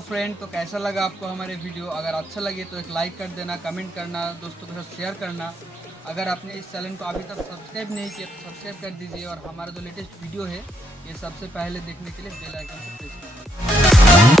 Hello friend, तो कैसा लगा आपको हमारे वीडियो? अगर अच्छा लगे तो एक लाइक कर देना, कमेंट करना, दोस्तों के साथ शेयर करना। अगर आपने इस चैनल को अभी तक सब्सक्राइब नहीं किया तो सब्सक्राइब कर दीजिए और हमारा जो लेटेस्ट वीडियो है ये सबसे पहले देखने के लिए बेल आइकन को प्रेस करें।